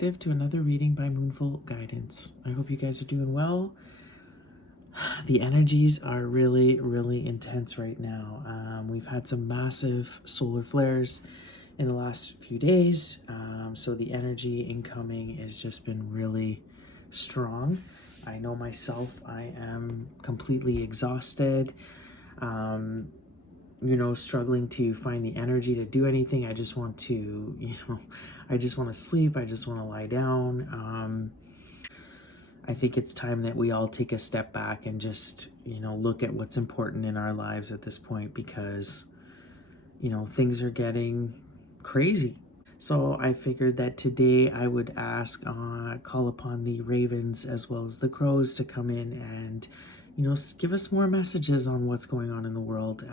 Collective, to another reading by Moonful Guidance. I hope you guys are doing well. The energies are really, really intense right now. We've had some massive solar flares in the last few days, so the energy incoming has just been really strong. I know myself, I am completely exhausted, struggling to find the energy to do anything. I just want to, I just want to sleep. I just want to lie down. I think it's time that we all take a step back and just, look at what's important in our lives at this point, because, things are getting crazy. So I figured that today I would call upon the ravens as well as the crows to come in and, give us more messages on what's going on in the world.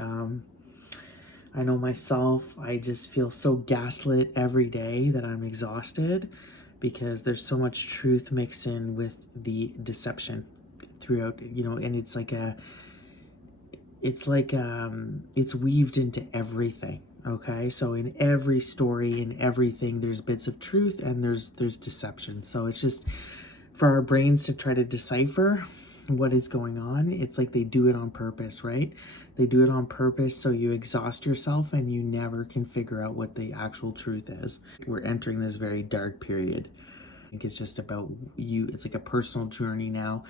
I know myself, I just feel so gaslit every day that I'm exhausted, because there's so much truth mixed in with the deception throughout, and it's weaved into everything. Okay, so in every story, in everything, there's bits of truth and there's deception. So it's just for our brains to try to decipher what is going on. It's like they do it on purpose, right? They do it on purpose so you exhaust yourself and you never can figure out what the actual truth is. We're entering this very dark period. I think it's just about you. It's like a personal journey now,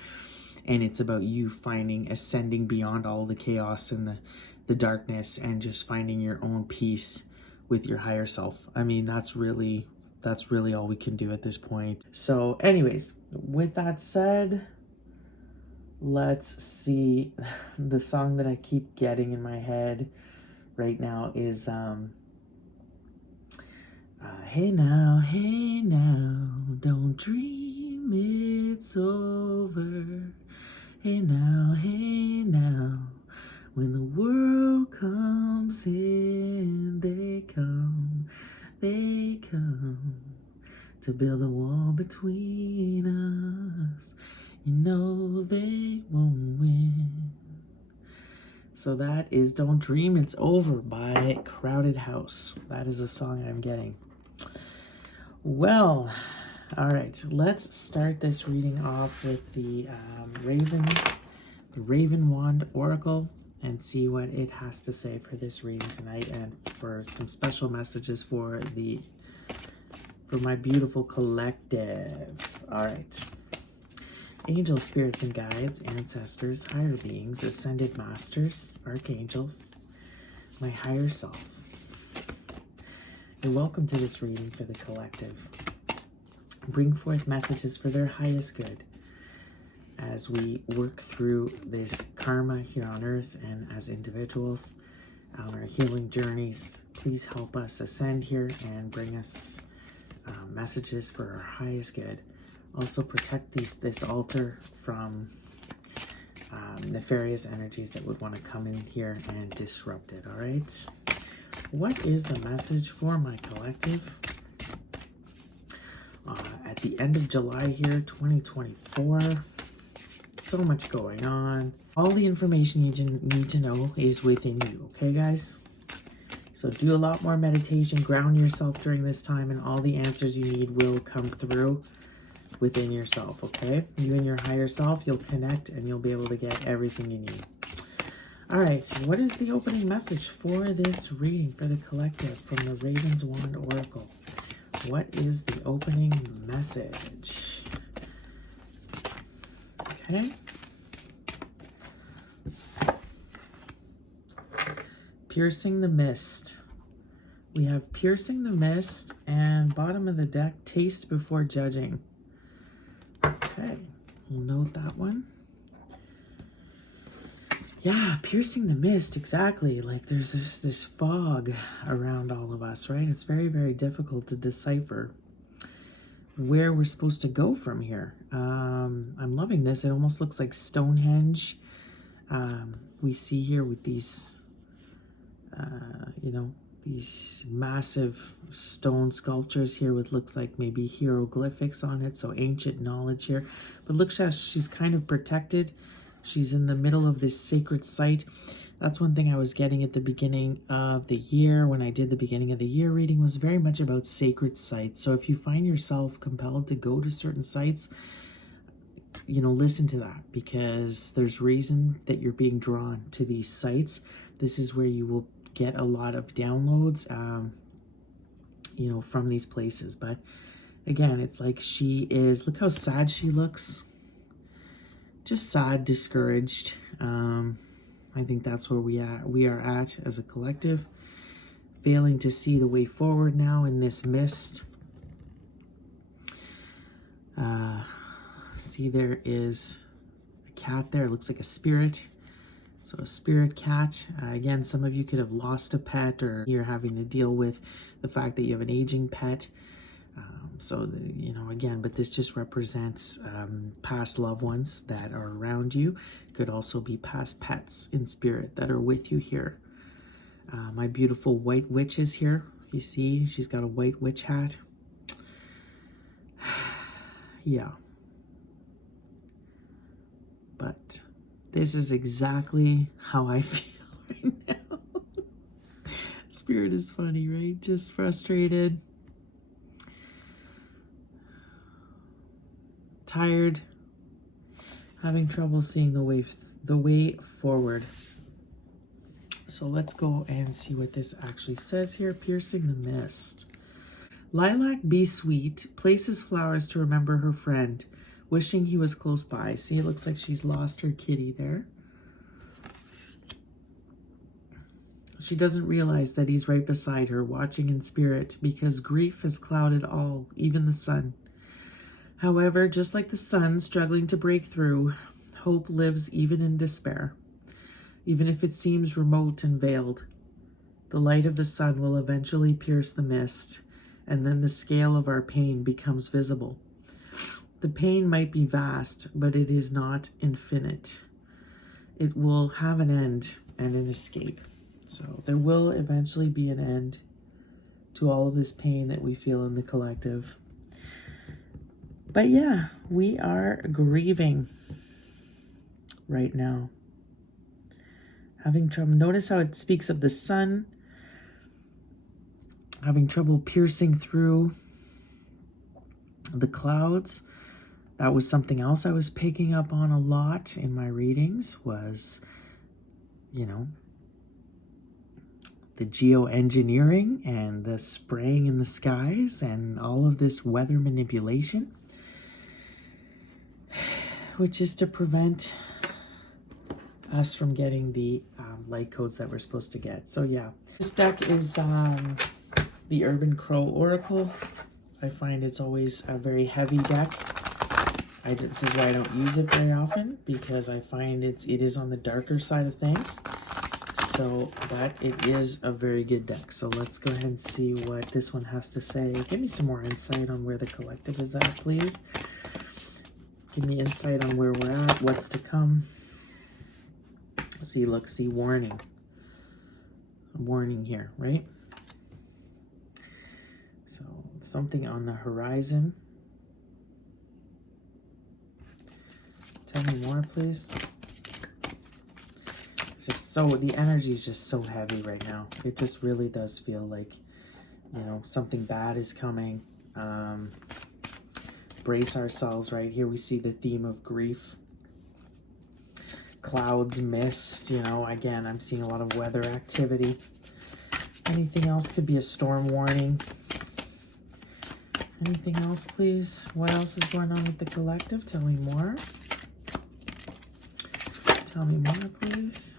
and it's about you ascending beyond all the chaos and the darkness, and just finding your own peace with your higher self. I mean, that's really all we can do at this point. So anyways, with that said, let's see. The song that I keep getting in my head right now is hey now, don't dream it's over. Hey now, when the world comes in, they come to build a wall between us. You know they won't win. So that is Don't Dream It's Over by Crowded House. That is the song I'm getting. Well, all right, let's start this reading off with the Raven Wand Oracle, and see what it has to say for this reading tonight, and for some special messages for my beautiful collective. All right. Angels, spirits, and guides, ancestors, higher beings, ascended masters, archangels, my higher self. You're welcome to this reading for the collective. Bring forth messages for their highest good as we work through this karma here on earth, and as individuals on our healing journeys. Please help us ascend here and bring us messages for our highest good. Also protect this altar from nefarious energies that would want to come in here and disrupt it. All right. What is the message for my collective? At the end of July here, 2024. So much going on. All the information you need to know is within you. Okay, guys? So do a lot more meditation. Ground yourself during this time, and all the answers you need will come through within yourself, okay? You and your higher self, you'll connect and you'll be able to get everything you need. All right, so what is the opening message for this reading for the collective from the Raven's Wand Oracle? What is the opening message? Okay. Piercing the Mist. We have Piercing the Mist, and bottom of the deck, Taste Before Judging. Okay, we'll note that one. Yeah, piercing the mist, exactly. Like there's just this fog around all of us, right? It's very, very difficult to decipher where we're supposed to go from here. I'm loving this. It almost looks like Stonehenge. We see here with these, these massive stone sculptures here with looks like maybe hieroglyphics on it. So ancient knowledge here. But look, she's kind of protected. She's in the middle of this sacred site. That's one thing I was getting at the beginning of the year when I did the beginning of the year reading, was very much about sacred sites. So if you find yourself compelled to go to certain sites, you know, listen to that, because there's reason that you're being drawn to these sites. This is where you will get a lot of downloads, you know, from these places. But again, it's like she is, look how sad she looks. Just sad, discouraged. I think that's where we are at as a collective, failing to see the way forward now in this mist. See, there is a cat there. It looks like a spirit. So a spirit cat. Again, some of you could have lost a pet, or you're having to deal with the fact that you have an aging pet. You know, again, but this just represents past loved ones that are around you. Could also be past pets in spirit that are with you here. My beautiful white witch is here. You see, she's got a white witch hat. Yeah. But this is exactly how I feel right now. Spirit is funny, right? Just frustrated. Tired, having trouble seeing the way forward. So let's go and see what this actually says here. Piercing the mist. Lilac, be sweet, places flowers to remember her friend, wishing he was close by. See, it looks like she's lost her kitty there. She doesn't realize that he's right beside her, watching in spirit, because grief has clouded all, even the sun. However, just like the sun struggling to break through, hope lives even in despair. Even if it seems remote and veiled, the light of the sun will eventually pierce the mist, and then the scale of our pain becomes visible. The pain might be vast, but it is not infinite. It will have an end and an escape. So there will eventually be an end to all of this pain that we feel in the collective. But yeah, we are grieving right now. Having trouble. Notice how it speaks of the sun. Having trouble piercing through the clouds. That was something else I was picking up on a lot in my readings, was, you know, the geoengineering and the spraying in the skies and all of this weather manipulation, which is to prevent us from getting the light codes that we're supposed to get. So yeah, this deck is the Urban Crow Oracle. I find it's always a very heavy deck. This is why I don't use it very often, because I find it is on the darker side of things. So, but it is a very good deck. So let's go ahead and see what this one has to say. Give me some more insight on where the collective is at, please. Give me insight on where we're at, what's to come. See, look, see, warning. A warning here, right? So, something on the horizon. Tell me more, please. Just so, the energy is just so heavy right now. It just really does feel like, you know, something bad is coming. Brace ourselves. Right here we see the theme of grief. Clouds, mist, you know, again, I'm seeing a lot of weather activity. Anything else? Could be a storm warning. Anything else, please? What else is going on with the collective? Tell me more. Tell me more, please.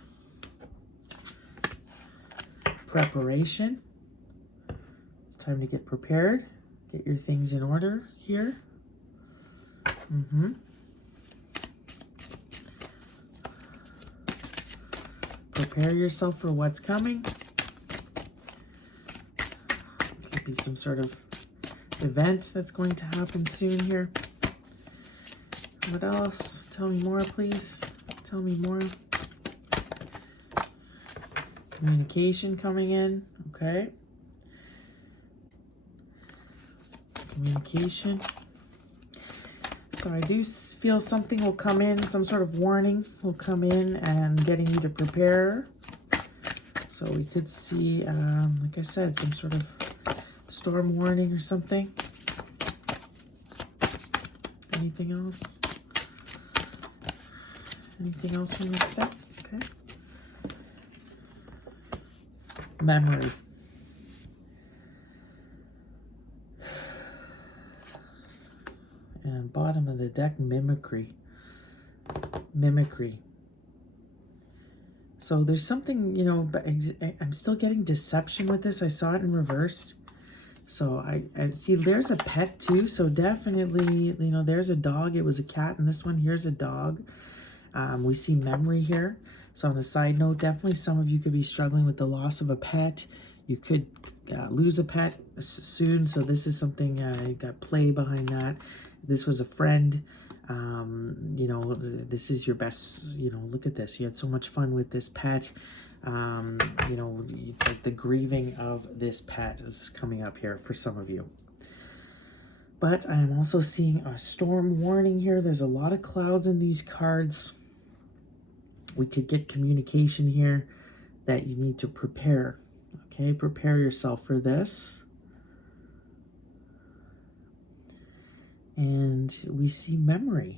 Preparation. It's time to get prepared. Get your things in order here. Prepare yourself for what's coming. Could be some sort of event that's going to happen soon here. What else? Tell me more, please. Tell me more. Communication coming in. Okay. Communication. So I do feel something will come in, some sort of warning will come in and getting you to prepare So we could see, like I said, some sort of storm warning or something. Anything else? Anything else from this deck? Okay. Memory. And bottom of the deck, mimicry. Mimicry. So there's something, you know, but I'm still getting deception with this. I saw it in reversed. So I see there's a pet too. So definitely, you know, there's a dog. It was a cat, and this one here's a dog. We see memory here. So on a side note, definitely some of you could be struggling with the loss of a pet. You could lose a pet soon. So this is something, you got play behind that. This was a friend. You know, this is your best, you know, look at this. You had so much fun with this pet. You know, it's like the grieving of this pet is coming up here for some of you. But I am also seeing a storm warning here. There's a lot of clouds in these cards. We could get communication here that you need to prepare. Okay, prepare yourself for this. And we see memory.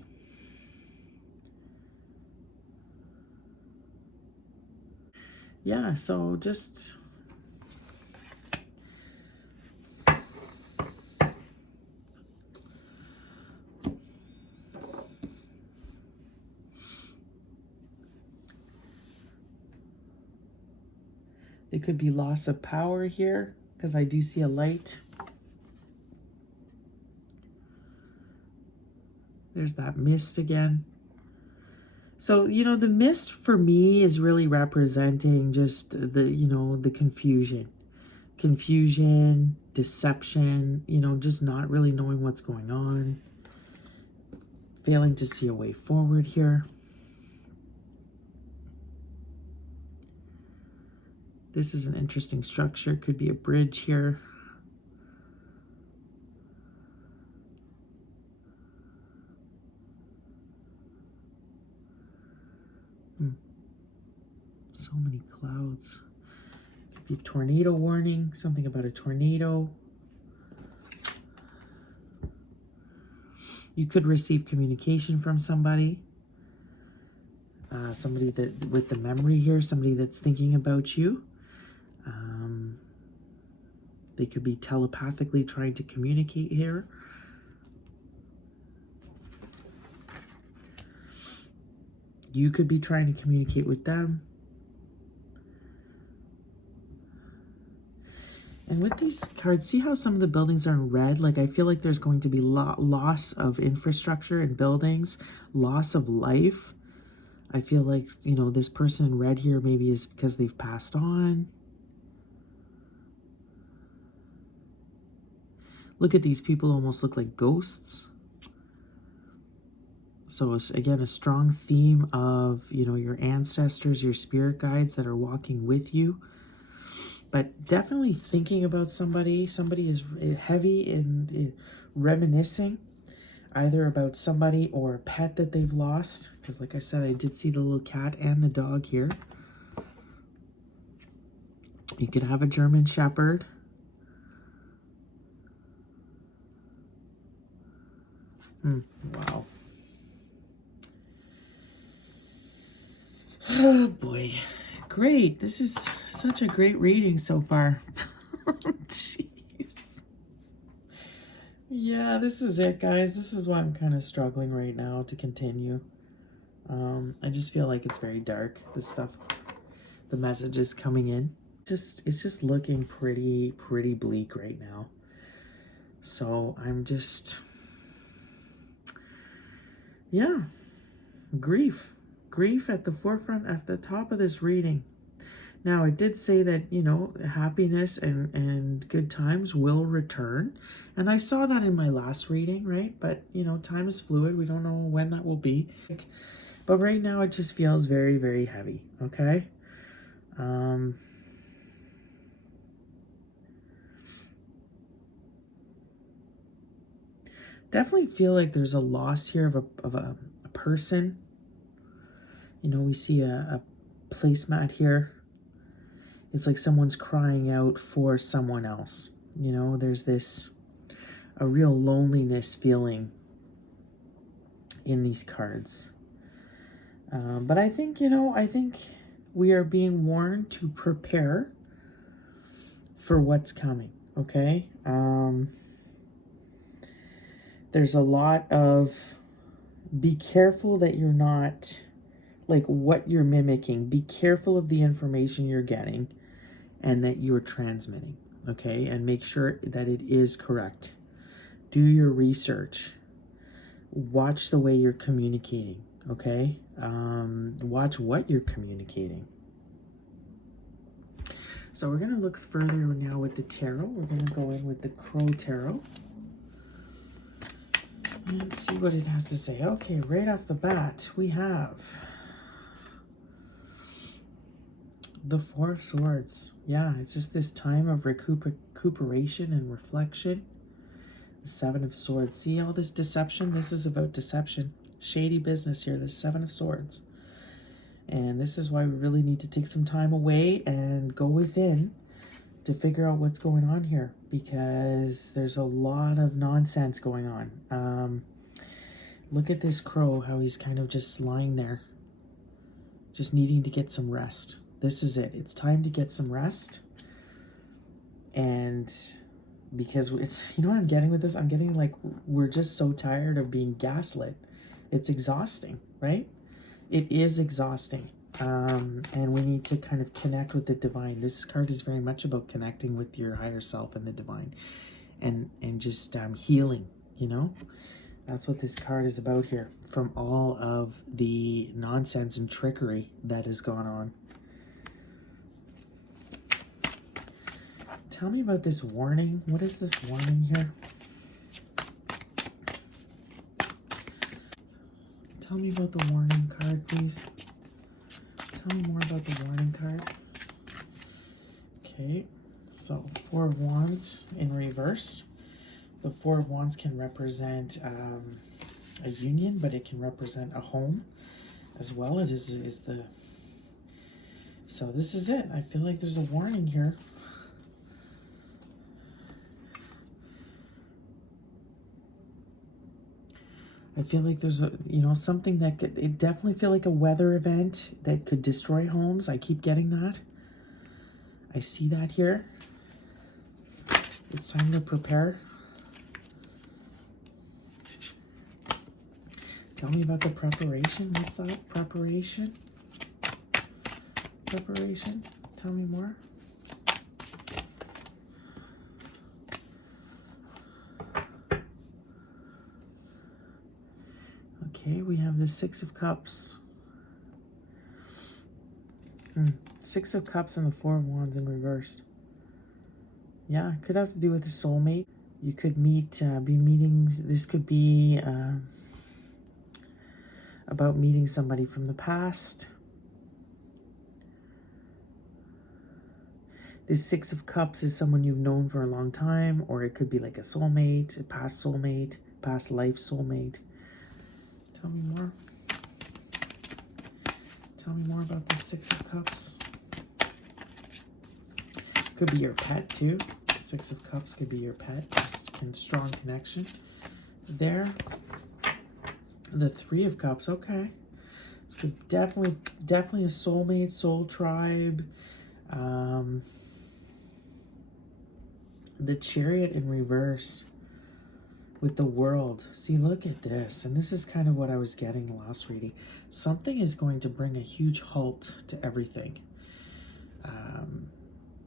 Yeah, so just... there could be loss of power here, because I do see a light. There's that mist again. So, you know, the mist for me is really representing just the, you know, the confusion. Confusion, deception, you know, just not really knowing what's going on. Failing to see a way forward here. This is an interesting structure. Could be a bridge here. So many clouds. Could be tornado warning. Something about a tornado. You could receive communication from somebody. Somebody that with the memory here. Somebody that's thinking about you. They could be telepathically trying to communicate here. You could be trying to communicate with them. And with these cards, see how some of the buildings are in red? Like, I feel like there's going to be loss of infrastructure and buildings, loss of life. I feel like, you know, this person in red here maybe is because they've passed on. Look at these people, almost look like ghosts. So again, a strong theme of, you know, your ancestors, your spirit guides that are walking with you. But definitely thinking about somebody. Somebody is heavy in reminiscing, either about somebody or a pet that they've lost. Because like I said, I did see the little cat and the dog here. You could have a German Shepherd. Wow. Oh boy. Great. This is such a great reading so far. Jeez. Yeah, this is it, guys. This is why I'm kind of struggling right now to continue. I just feel like it's very dark, this stuff. The messages coming in. It's just looking pretty bleak right now. So I'm just... yeah, grief at the forefront, at the top of this reading. Now, it did say that, you know, happiness and good times will return, and I saw that in my last reading, right? But, you know, time is fluid. We don't know when that will be, but right now it just feels very heavy. Okay. Definitely feel like there's a loss here of a person. You know, we see a placemat here. It's like someone's crying out for someone else. You know, there's a real loneliness feeling in these cards. But I think, I think we are being warned to prepare for what's coming, okay? There's a lot of, be careful that you're not, like what you're mimicking. Be careful of the information you're getting and that you're transmitting, okay? And make sure that it is correct. Do your research. Watch the way you're communicating, okay? Watch what you're communicating. So we're going to look further now with the tarot. We're going to go in with the Crow Tarot. And see what it has to say. Okay, right off the bat, we have the Four of Swords. Yeah, it's just this time of recuperation and reflection. The Seven of Swords. See all this deception? This is about deception. Shady business here, the Seven of Swords. And this is why we really need to take some time away and go within to figure out what's going on here, because there's a lot of nonsense going on. Look at this crow, how he's kind of just lying there, just needing to get some rest. This is it. It's time to get some rest. And because it's, you know what I'm getting with this? I'm getting like, we're just so tired of being gaslit. It's exhausting, right? It is exhausting. And we need to kind of connect with the divine. This card is very much about connecting with your higher self and the divine, and just healing, you know? That's what this card is about here, from all of the nonsense and trickery that has gone on. Tell me about this warning. What is this warning here? Tell me about the warning card, please. Tell me more about the warning card. Okay, so Four of Wands in reverse. The Four of Wands can represent a union, but it can represent a home as well. It is the... So this is it. I feel like there's a warning here. I feel like there's a, something that could, it definitely feel like a weather event that could destroy homes. I keep getting that. I see that here. It's time to prepare. Tell me about the preparation. What's that? Preparation? Preparation? Tell me more. Okay, we have the Six of Cups. Six of Cups and the Four of Wands in reversed. Yeah, it could have to do with a soulmate. You could be meeting, this could be about meeting somebody from the past. This Six of Cups is someone you've known for a long time, or it could be like a soulmate, a past life soulmate. Tell me more. Tell me more about this Six of Cups. Could be your pet too. Six of Cups could be your pet, just in strong connection there. The Three of Cups, okay. This could definitely a soulmate, soul tribe. The Chariot in reverse with the World. See, look at this. And this is kind of what I was getting the last reading. Something is going to bring a huge halt to everything.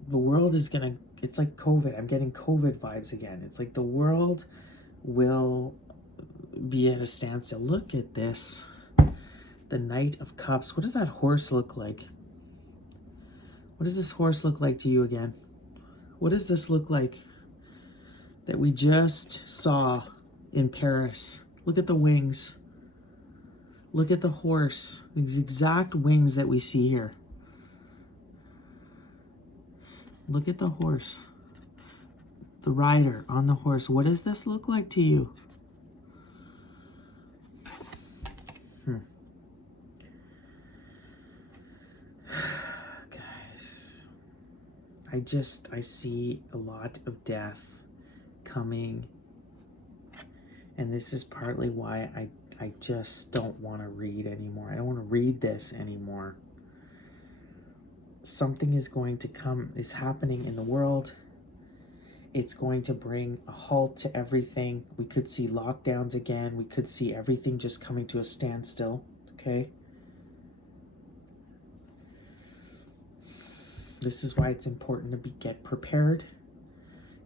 The world is going to, it's like COVID. I'm getting COVID vibes again. It's like the world will be at a standstill. Look at this. The Knight of Cups. What does that horse look like? What does this horse look like to you again? What does this look like that we just saw in Paris? Look at the wings. Look at the horse. These exact wings that we see here. Look at the horse. The rider on the horse. What does this look like to you? Guys. I see a lot of death coming. And this is partly why I just don't want to read anymore. I don't want to read this anymore. Something is going to come, is happening in the world. It's going to bring a halt to everything. We could see lockdowns again. We could see everything just coming to a standstill. Okay? This is why it's important to get prepared.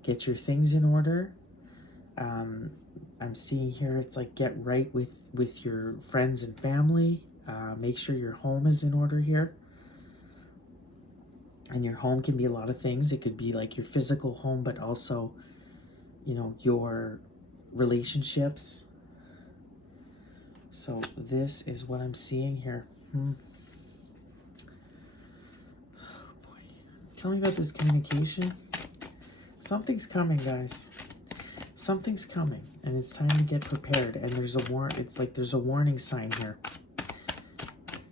Get your things in order. I'm seeing here, it's like get right with your friends and family. Make sure your home is in order here. And your home can be a lot of things. It could be like your physical home, but also, you know, your relationships. So this is what I'm seeing here. Oh boy. Tell me about this communication. Something's coming, guys. Something's coming, and it's time to get prepared. And there's a it's like there's a warning sign here.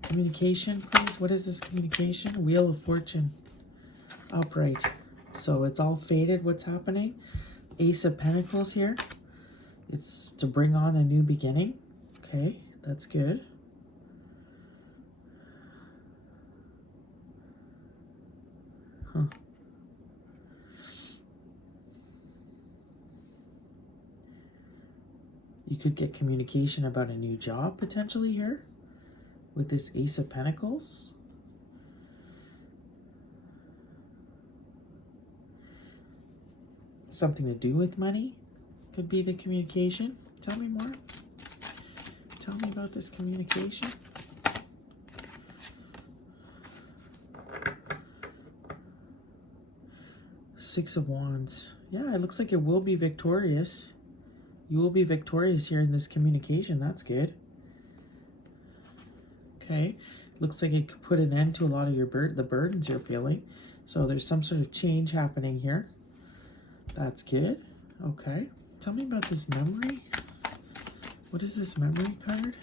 Communication, please. What is this communication? Wheel of Fortune. Upright. So it's all faded. What's happening? Ace of Pentacles here. It's to bring on a new beginning. Okay, that's good. Huh. You could get communication about a new job potentially here with this Ace of Pentacles. Something to do with money could be the communication. Tell me more. Tell me about this communication. Six of Wands. Yeah, it looks like it will be victorious. You will be victorious here in this communication. That's good. Okay. Looks like it could put an end to a lot of your the burdens you're feeling. So there's some sort of change happening here. That's good. Okay. Tell me about this memory. What is this memory card?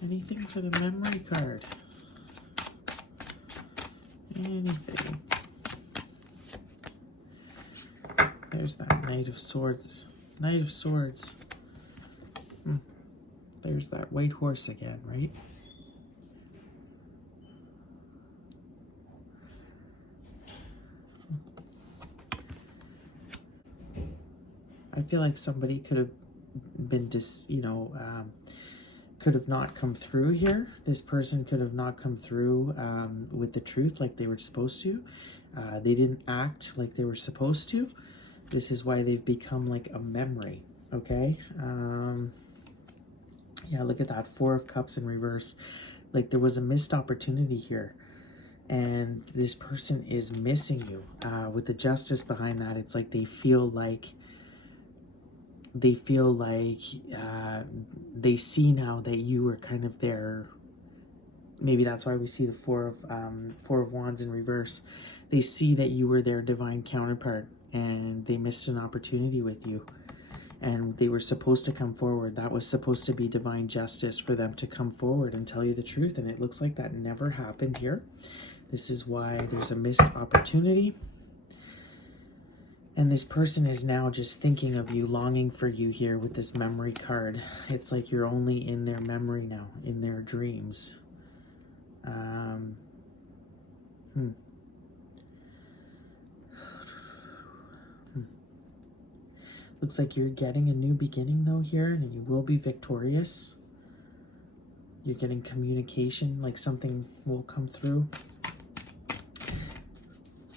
Anything for the memory card? Anything. There's that Knight of Swords. Knight of Swords. There's that white horse again, right? I feel like somebody could have been could have not come through here. This person could have not come through with the truth like they were supposed to. They didn't act like they were supposed to. This is why they've become like a memory, okay? Yeah, look at that. Four of Cups in reverse. Like there was a missed opportunity here. And this person is missing you. With the Justice behind that, it's like they feel like they see now that you were kind of there. Maybe that's why we see the Four of Wands in reverse. They see that you were their divine counterpart, and they missed an opportunity with you. And they were supposed to come forward. That was supposed to be divine justice for them to come forward and tell you the truth. And it looks like that never happened here. This is why there's a missed opportunity. And this person is now just thinking of you, longing for you here with this memory card. It's like you're only in their memory now, in their dreams. Looks like you're getting a new beginning though here, and you will be victorious. You're getting communication, like something will come through.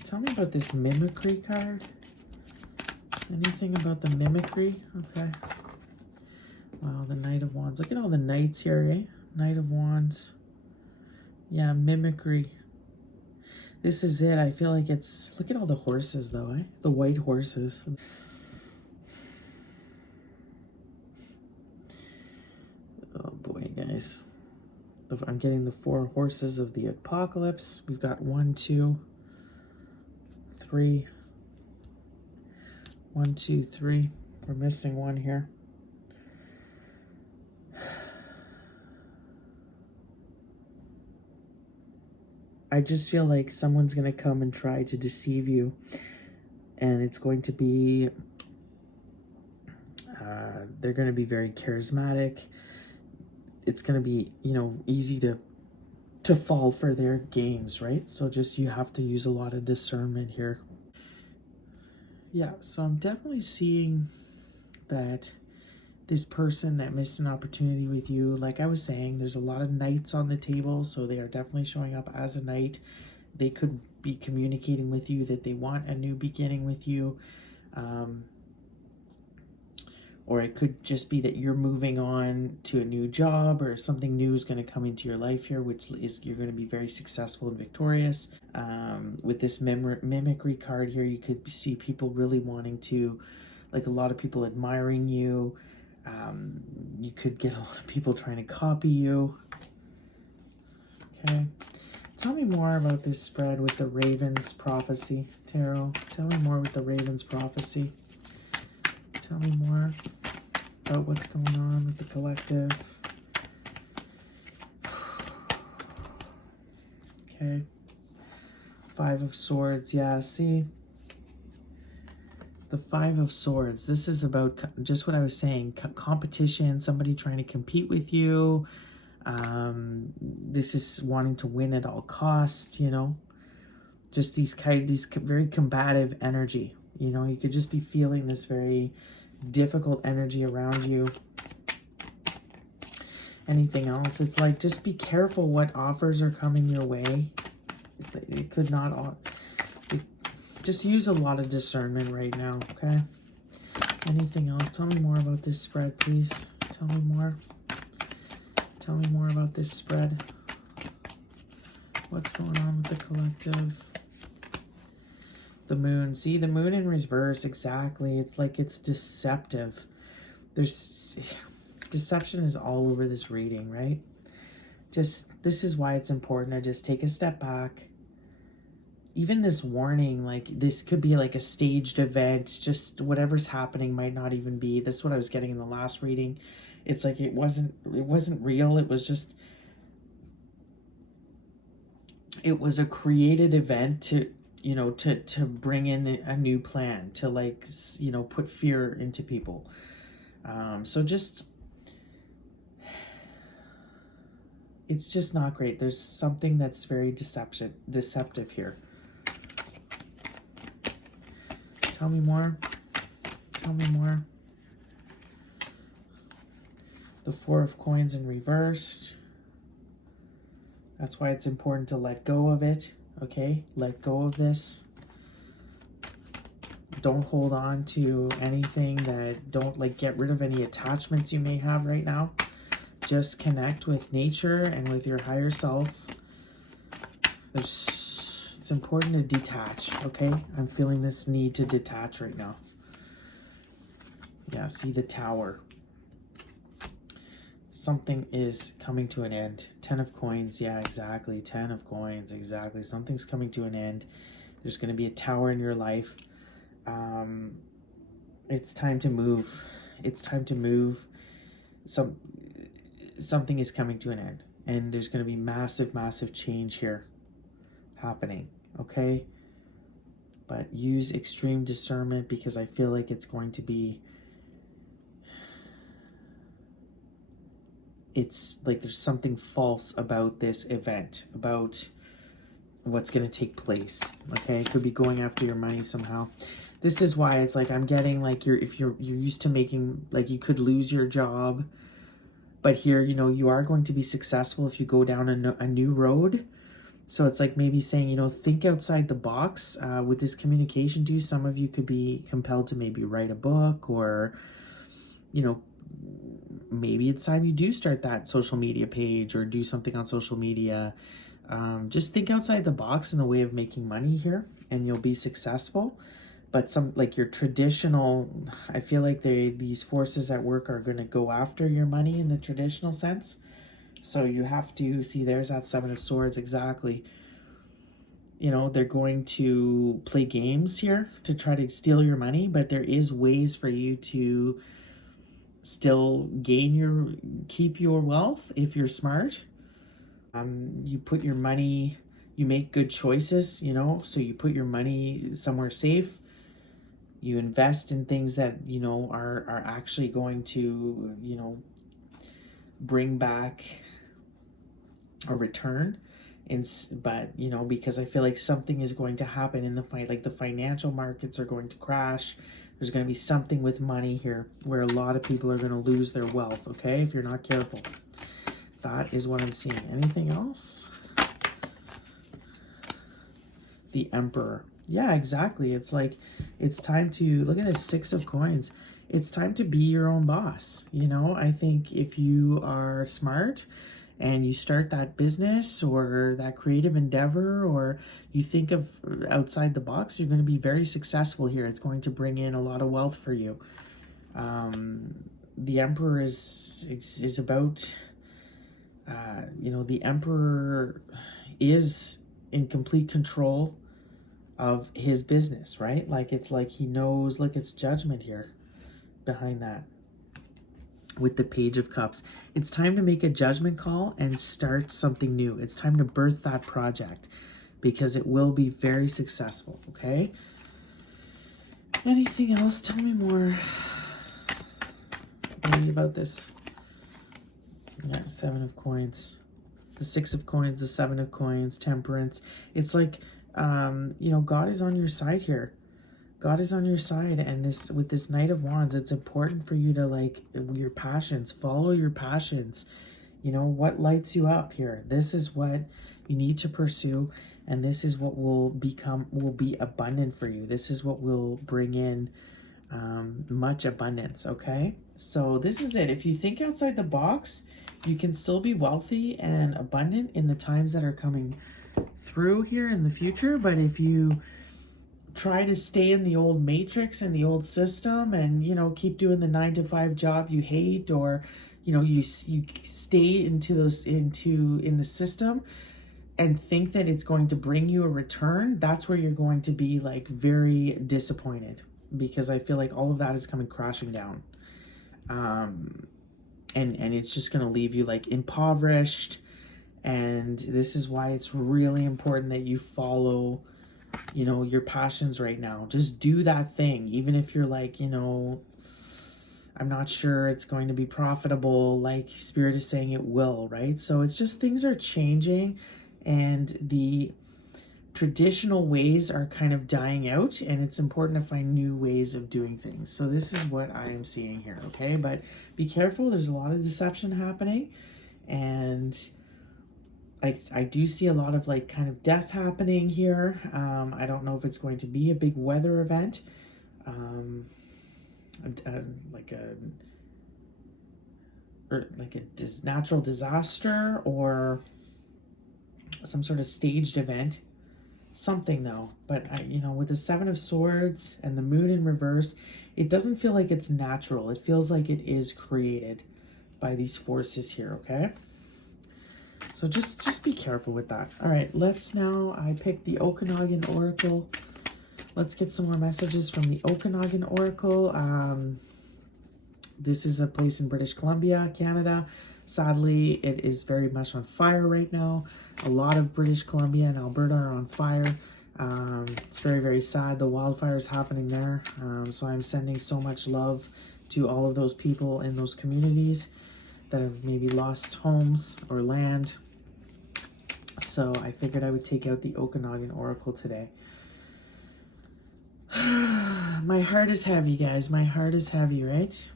Tell me about this mimicry card. Anything about the mimicry? Okay. Wow, the Knight of Wands. Look at all the knights here, eh? Knight of Wands. Yeah, mimicry. This is it. I feel like it's... Look at all the horses, though, eh? The white horses. Oh, boy, guys. I'm getting the four horses of the apocalypse. We've got 1, 2, 3. 1, 2, 3. We're missing one here. I just feel like someone's going to come and try to deceive you, and it's going to be, they're going to be very charismatic. It's going to be, easy to fall for their games, right? So just, you have to use a lot of discernment here. Yeah, so I'm definitely seeing that this person that missed an opportunity with you, like I was saying, there's a lot of knights on the table, so they are definitely showing up as a knight. They could be communicating with you that they want a new beginning with you. Or it could just be that you're moving on to a new job, or something new is going to come into your life here, which is, you're going to be very successful and victorious. With this mimicry card here, you could see people really wanting to, like a lot of people admiring you. You could get a lot of people trying to copy you. Okay. Tell me more about this spread with the Raven's Prophecy, Tarot. Tell me more with the Raven's Prophecy. Tell me more about what's going on with the collective. Okay. Five of Swords. Yeah, see? The Five of Swords. This is about just what I was saying. Competition, somebody trying to compete with you. This is wanting to win at all costs, Just these very combative energy. You could just be feeling this very difficult energy around you. Anything else? It's like, just be careful what offers are coming your way. It could not... Just use a lot of discernment right now, okay? Anything else? Tell me more about this spread, please. Tell me more. Tell me more about this spread. What's going on with the collective? The moon. See, the moon in reverse, exactly. It's like it's deceptive. Deception is all over this reading, right? This is why it's important to just take a step back. Even this warning, like this could be like a staged event. Just whatever's happening might not even be. That's what I was getting in the last reading. It's like it wasn't real. It was just, it was a created event to bring in a new plan, to put fear into people. So just, it's just not great. There's something that's very deceptive here. Tell me more. Tell me more. The Four of Coins in reverse. That's why it's important to let go of it. Okay, let go of this. Don't hold on to anything don't get rid of any attachments you may have right now. Just connect with nature and with your higher self. It's important to detach, okay? I'm feeling this need to detach right now. Yeah, see the Tower. Something is coming to an end. 10 of Coins, yeah, exactly. 10 of Coins, exactly. Something's coming to an end. There's going to be a tower in your life. It's time to move. It's time to move. Something is coming to an end. And there's going to be massive, massive change here happening, okay? But use extreme discernment, because I feel like it's going to be... It's like there's something false about this event, about what's going to take place, okay? It could be going after your money somehow. This is why it's like I'm getting like if you're used to making, like you could lose your job, but here, you are going to be successful if you go down a new road. So it's like maybe saying, think outside the box with this communication too. Some of you could be compelled to maybe write a book, or, maybe it's time you do start that social media page or do something on social media. Just think outside the box in the way of making money here, and you'll be successful. But your traditional, I feel like these forces at work are going to go after your money in the traditional sense. So you have to see, there's that Seven of Swords, exactly. They're going to play games here to try to steal your money, but there is ways for you to still keep your wealth if you're smart. You put your money you make good choices, you know, so you put your money somewhere safe. You invest in things that, you know, are actually going to, you know, bring back a return. But, you know, because I feel like something is going to happen in the fight, like the financial markets are going to crash. There's going to be something with money here where a lot of people are going to lose their wealth, okay, if you're not careful. That is what I'm seeing. Anything else? The Emperor. Yeah, exactly. It's like, it's time to, look at this, 6 of coins. It's time to be your own boss. You know, I think if you are smart and you start that business or that creative endeavor, or you think of outside the box, you're going to be very successful here. It's going to bring in a lot of wealth for you. The Emperor is about, you know, the Emperor is in complete control of his business, right? Like, it's like he knows, look, it's judgment here behind that with the Page of Cups. It's time to make a judgment call and start something new. It's time to birth that project because it will be very successful, okay? Anything else? Tell me more maybe about this. Yeah, 7 of coins. The 6 of coins, the 7 of coins, temperance. It's like, you know, God is on your side here. God is on your side, and this, with this Knight of Wands, it's important for you to, like, your passions, follow your passions. You know, what lights you up here? This is what you need to pursue, and this is what will be abundant for you. This is what will bring in much abundance, okay? So this is it. If you think outside the box, you can still be wealthy and abundant in the times that are coming through here in the future. But if you try to stay in the old matrix and the old system, and, you know, keep doing the 9-to-5 job you hate, or, you know, you stay in the system and think that it's going to bring you a return, that's where you're going to be, like, very disappointed, because I feel like all of that is coming crashing down. And it's just going to leave you, like, impoverished. And this is why it's really important that you follow, you know, your passions right now. Just do that thing, even if you're like, you know, I'm not sure it's going to be profitable. Like, Spirit is saying it will, right? So it's just, things are changing, and the traditional ways are kind of dying out, and it's important to find new ways of doing things. So this is what I am seeing here, okay? But be careful. There's a lot of deception happening, and I do see a lot of, like, kind of death happening here. I don't know if it's going to be a big weather event, like a natural disaster, or some sort of staged event. Something, though. But you know, with the 7 of Swords and the Moon in reverse, it doesn't feel like it's natural. It feels like it is created by these forces here, okay? So just be careful with that. All right, I picked the Okanagan Oracle. Let's get some more messages from the Okanagan Oracle. This is a place in British Columbia, Canada. Sadly, it is very much on fire right now. A lot of British Columbia and Alberta are on fire. It's very, very sad. The wildfires happening there. So I'm sending so much love to all of those people in those communities that have maybe lost homes or land. So I figured I would take out the Okanagan Oracle today. My heart is heavy, guys. My heart is heavy, right?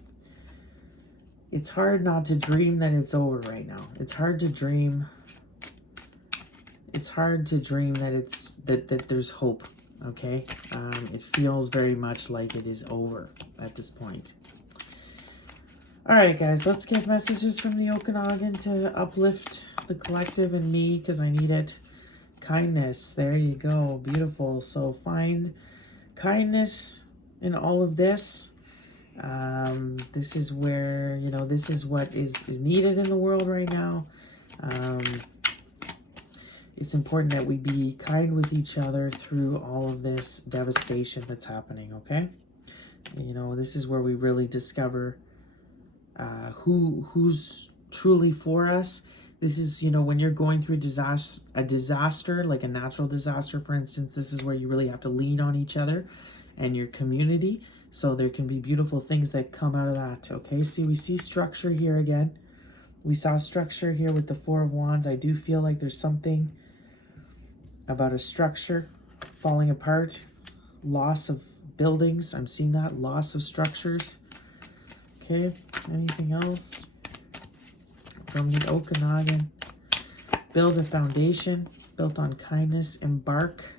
It's hard not to dream that it's over right now. It's hard to dream. It's hard to dream that that there's hope, okay? It feels very much like it is over at this point. All right, guys, let's get messages from the Okanagan to uplift the collective and me, because I need it. Kindness, there you go, beautiful. So find kindness in all of this. This is where, you know, this is what is needed in the world right now. It's important that we be kind with each other through all of this devastation that's happening, okay? You know, this is where we really discover who's truly for us. This is, when you're going through a disaster, like a natural disaster, for instance, this is where you really have to lean on each other and your community. So there can be beautiful things that come out of that. Okay, see, we see structure here again. We saw structure here with the Four of Wands. I do feel like there's something about a structure falling apart, loss of buildings. I'm seeing that, loss of structures. Okay, anything else? From the Okanagan, build a foundation built on kindness, embark.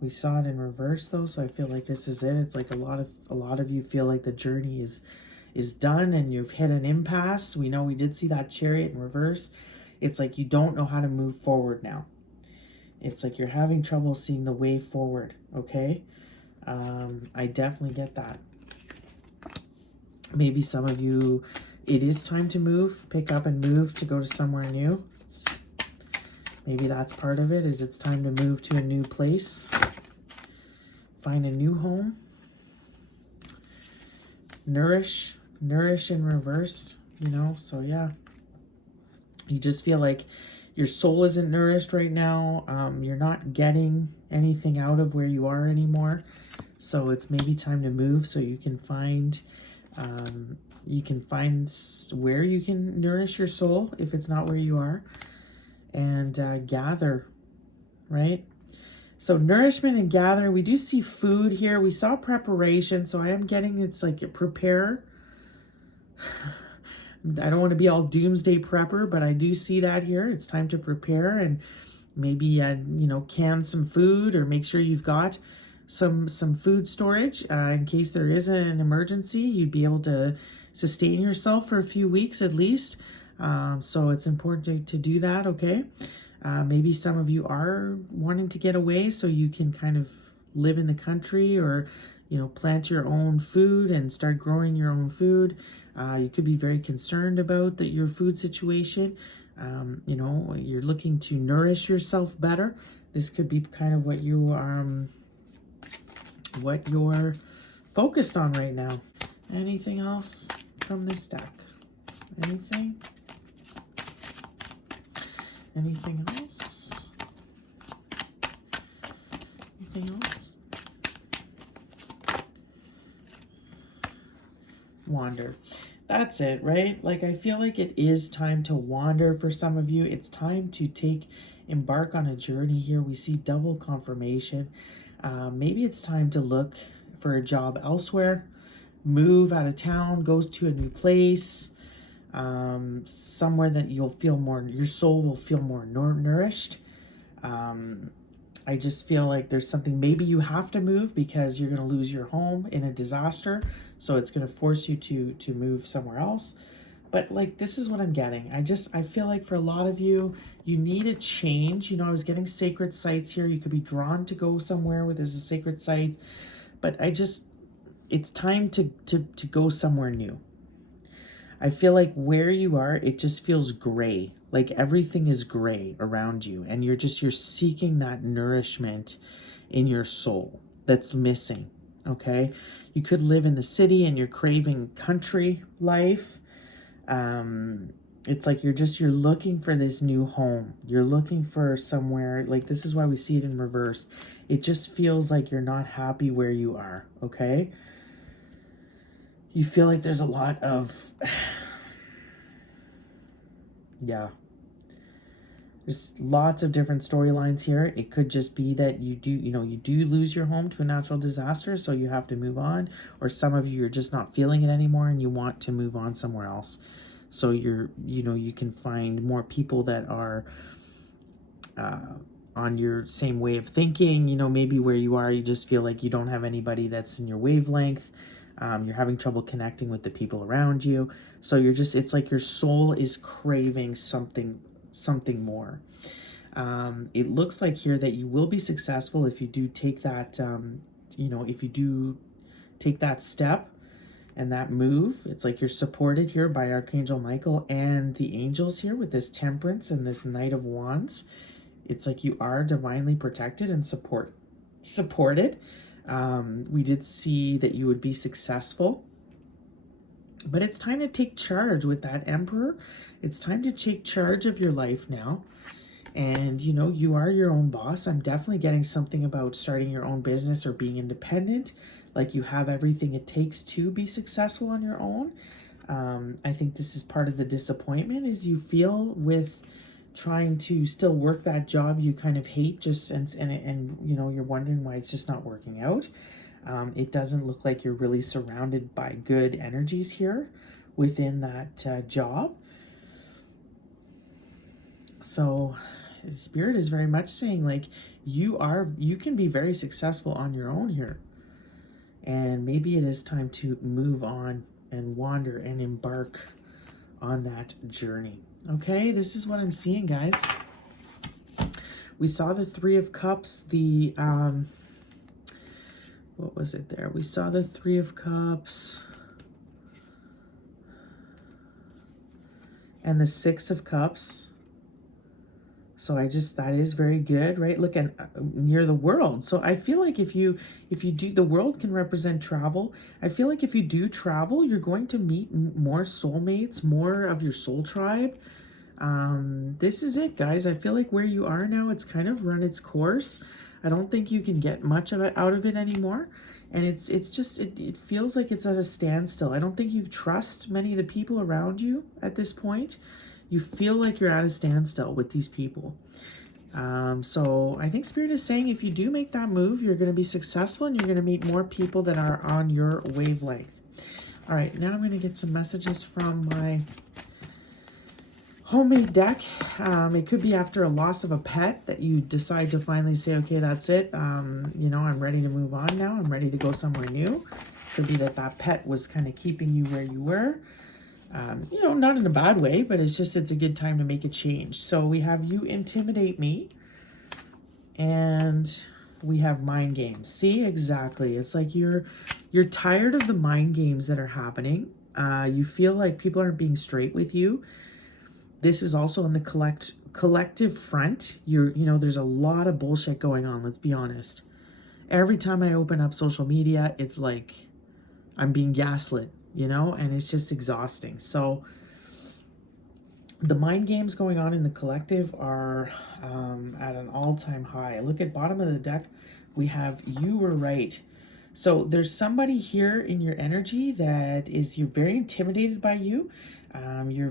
We saw it in reverse though, so I feel like this is it. It's like a lot of you feel like the journey is done and you've hit an impasse. We know we did see that Chariot in reverse. It's like you don't know how to move forward now. It's like you're having trouble seeing the way forward, okay? I definitely get that. Maybe some of you, it is time to move, pick up and move to go to somewhere new. Maybe that's part of it, is it's time to move to a new place. Find a new home. Nourish in reversed, so yeah. You just feel like your soul isn't nourished right now. You're not getting anything out of where you are anymore. So it's maybe time to move so you can find where you can nourish your soul if it's not where you are, and gather, right? So nourishment and gather. We do see food here. We saw preparation, so I am getting, it's like a prepare. I don't want to be all doomsday prepper, but I do see that here. It's time to prepare and maybe can some food, or make sure you've got some food storage in case there is an emergency. You'd be able to sustain yourself for a few weeks at least. So it's important to do that, okay? Maybe some of you are wanting to get away so you can kind of live in the country, or plant your own food and start growing your own food. You could be very concerned about your food situation. You're looking to nourish yourself better. This could be kind of what you're focused on right now. Anything else from this deck? Anything? Anything else? Anything else? Wander. That's it, right? Like, I feel like it is time to wander for some of you. It's time to embark on a journey here. We see double confirmation. Maybe it's time to look for a job elsewhere, move out of town, go to a new place, somewhere that you'll feel more, your soul will feel more nourished. I just feel like there's something, maybe you have to move because you're going to lose your home in a disaster. So it's going to force you to move somewhere else. But like, this is what I'm getting. I feel like for a lot of you, you need a change. I was getting sacred sites here. You could be drawn to go somewhere where there's a sacred site. But it's time to go somewhere new. I feel like where you are, it just feels gray. Like everything is gray around you, and you're seeking that nourishment in your soul that's missing, okay? You could live in the city and you're craving country life. It's like you're looking for this new home. You're looking for somewhere, like this is why we see it in reverse. It just feels like you're not happy where you are, okay? You feel like there's a lot of, yeah. There's lots of different storylines here. It could just be that you do lose your home to a natural disaster, so you have to move on. Or some of you are just not feeling it anymore and you want to move on somewhere else. So you can find more people that are on your same way of thinking. Maybe where you are, you just feel like you don't have anybody that's in your wavelength. You're having trouble connecting with the people around you. So it's like your soul is craving something more. It looks like here that you will be successful if you do take that, if you do take that step and that move. It's like you're supported here by Archangel Michael and the angels here with this Temperance and this Knight of Wands. It's like you are divinely protected and supported. We did see that you would be successful. But it's time to take charge with that Emperor. It's time to take charge of your life now. And, you know, you are your own boss. I'm definitely getting something about starting your own business or being independent. Like you have everything it takes to be successful on your own. I think this is part of the disappointment is you feel with trying to still work that job you kind of hate just and you know, you're wondering why it's just not working out. It doesn't look like you're really surrounded by good energies here within that job. So Spirit is very much saying like you can be very successful on your own here. And maybe it is time to move on and wander and embark on that journey. Okay, this is what I'm seeing, guys. We saw the Three of Cups, the what was it there? We saw the Three of Cups and the Six of Cups. So that is very good, right? Look at near the world. So I feel like if you do, the world can represent travel. I feel like if you do travel, you're going to meet more soulmates, more of your soul tribe. This is it, guys. I feel like where you are now, it's kind of run its course. I don't think you can get much of it out of it anymore. And it feels like it's at a standstill. I don't think you trust many of the people around you at this point. You feel like you're at a standstill with these people. So I think Spirit is saying if you do make that move, you're going to be successful and you're going to meet more people that are on your wavelength. All right, now I'm going to get some messages from my homemade deck. It could be after a loss of a pet that you decide to finally say, okay, that's it. You know, I'm ready to move on now. I'm ready to go somewhere new. Could be that pet was kind of keeping you where you were. You know, not in a bad way, but it's a good time to make a change. So we have you intimidate me, and we have mind games. See, exactly. It's like you're tired of the mind games that are happening. You feel like people aren't being straight with you. This is also on the collective front. You know, there's a lot of bullshit going on. Let's be honest. Every time I open up social media, it's like I'm being gaslit. You know, and it's just exhausting. So the mind games going on in the collective are at an all-time high. Look at bottom of the deck. We have you were right. So there's somebody here in your energy that you're very intimidated by you. You're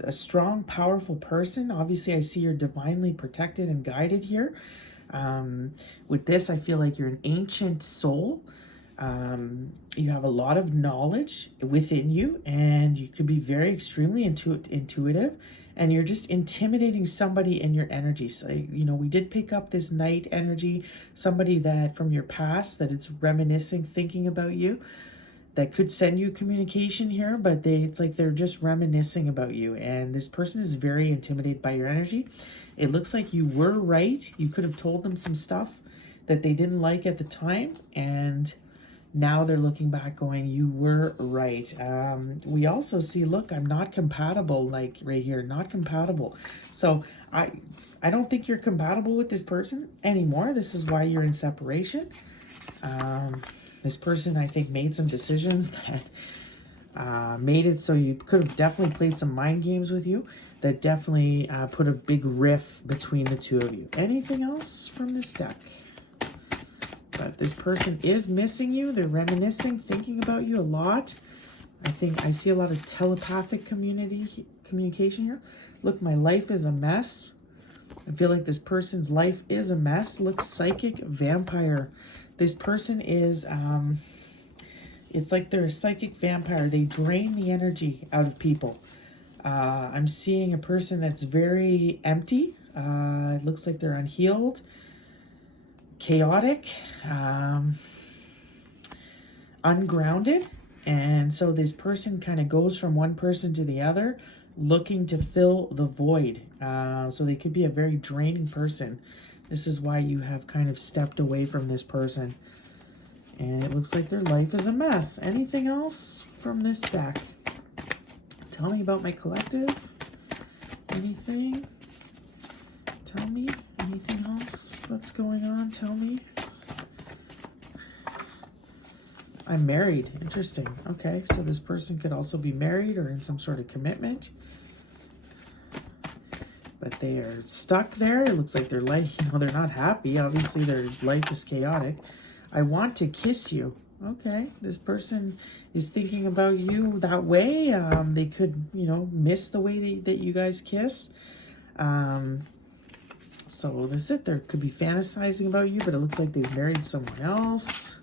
a strong, powerful person. Obviously, I see you're divinely protected and guided here. With this, I feel like you're an ancient soul. You have a lot of knowledge within you, and you could be very extremely intuitive, and you're just intimidating somebody in your energy. So, you know, we did pick up this Knight energy, somebody that from your past that it's reminiscing, thinking about you, that could send you communication here, but it's like they're just reminiscing about you, and this person is very intimidated by your energy. It looks like you were right. You could have told them some stuff that they didn't like at the time, and now they're looking back going, you were right. We also see, look, I'm not compatible, like right here, not compatible. So I don't think you're compatible with this person anymore. This is why you're in separation. This person, I think, made some decisions that made it so you could have definitely played some mind games with you that definitely put a big rift between the two of you. Anything else from this deck? But this person is missing you. They're reminiscing, thinking about you a lot. I think I see a lot of telepathic communication here. Look, my life is a mess. I feel like this person's life is a mess. Look, psychic vampire. This person is, it's like they're a psychic vampire. They drain the energy out of people. I'm seeing a person that's very empty. It looks like they're unhealed. Chaotic, ungrounded, and so this person kind of goes from one person to the other looking to fill the void. So they could be a very draining person. This is why you have kind of stepped away from this person, and it looks like their life is a mess. Anything else from this deck? Tell me about my collective. Anything? Tell me. Anything else that's going on? Tell me. I'm married. Interesting. Okay, so this person could also be married or in some sort of commitment. But they are stuck there. It looks like their life, they're not happy. Obviously, their life is chaotic. I want to kiss you. Okay, this person is thinking about you that way. They could, miss the way that you guys kiss. So that's it. There could be fantasizing about you, but it looks like they've married someone else.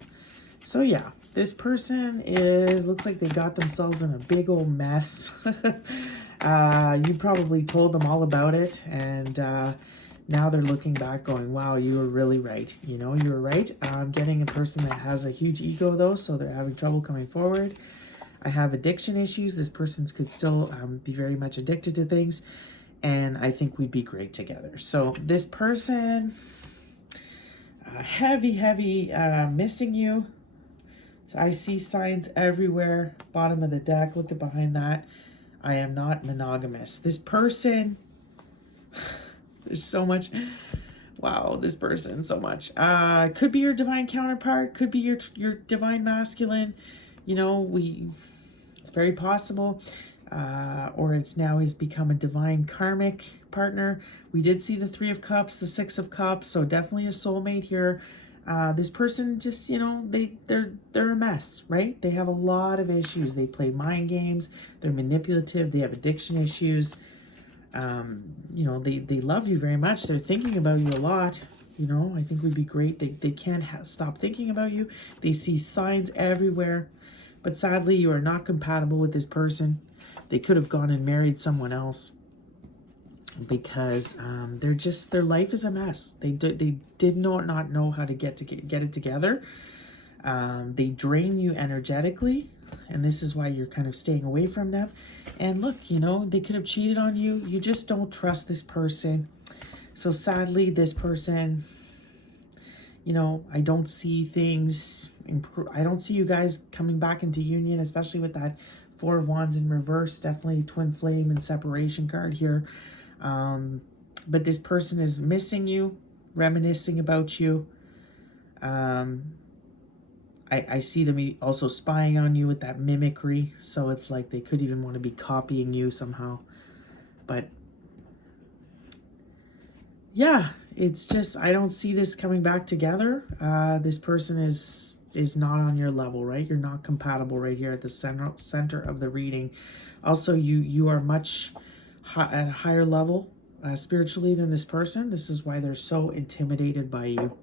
So yeah, this person looks like they got themselves in a big old mess. You probably told them all about it, and now they're looking back going, wow, you were really right. You were right. I'm getting a person that has a huge ego, though, so they're having trouble coming forward. I have addiction issues. This person could still be very much addicted to things, and I think we'd be great together. So this person, heavy, missing you. So I see signs everywhere. Bottom of the deck, look at behind that. I am not monogamous. This person, there's so much. Wow, this person, so much. Could be your divine counterpart. Could be your divine masculine. It's very possible. Or it's now he's become a divine karmic partner. We did see the 3 of Cups, the 6 of Cups, so definitely a soulmate here. This person just, they're a mess, right? They have a lot of issues. They play mind games. They're manipulative. They have addiction issues. They love you very much. They're thinking about you a lot. I think we'd be great. They can't stop thinking about you. They see signs everywhere. But sadly, you are not compatible with this person. They could have gone and married someone else because their life is a mess. They did not know how to get it together. They drain you energetically, and this is why you're kind of staying away from them. And look, they could have cheated on you. You just don't trust this person. So sadly, this person, I don't see things I don't see you guys coming back into union, especially with that 4 of Wands in reverse. Definitely twin flame and separation card here. But this person is missing you, reminiscing about you. I see them also spying on you with that mimicry. So it's like they could even want to be copying you somehow. But yeah, it's just, I don't see this coming back together. This person is not on your level, right? You're not compatible right here at the center of the reading. Also, you are much at a higher level spiritually than this person. This is why they're so intimidated by you.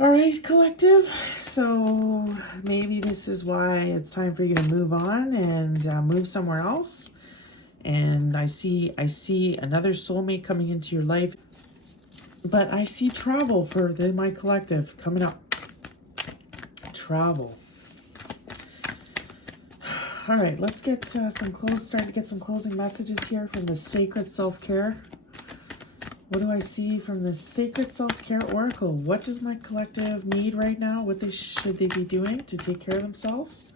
All right, collective. So maybe this is why it's time for you to move on and move somewhere else. And I see another soulmate coming into your life. But I see travel for my collective coming up. Travel. All right, let's get start to get some closing messages here from the Sacred Self-Care. What do I see from the Sacred Self-Care Oracle? What does my collective need right now? What should they be doing to take care of themselves?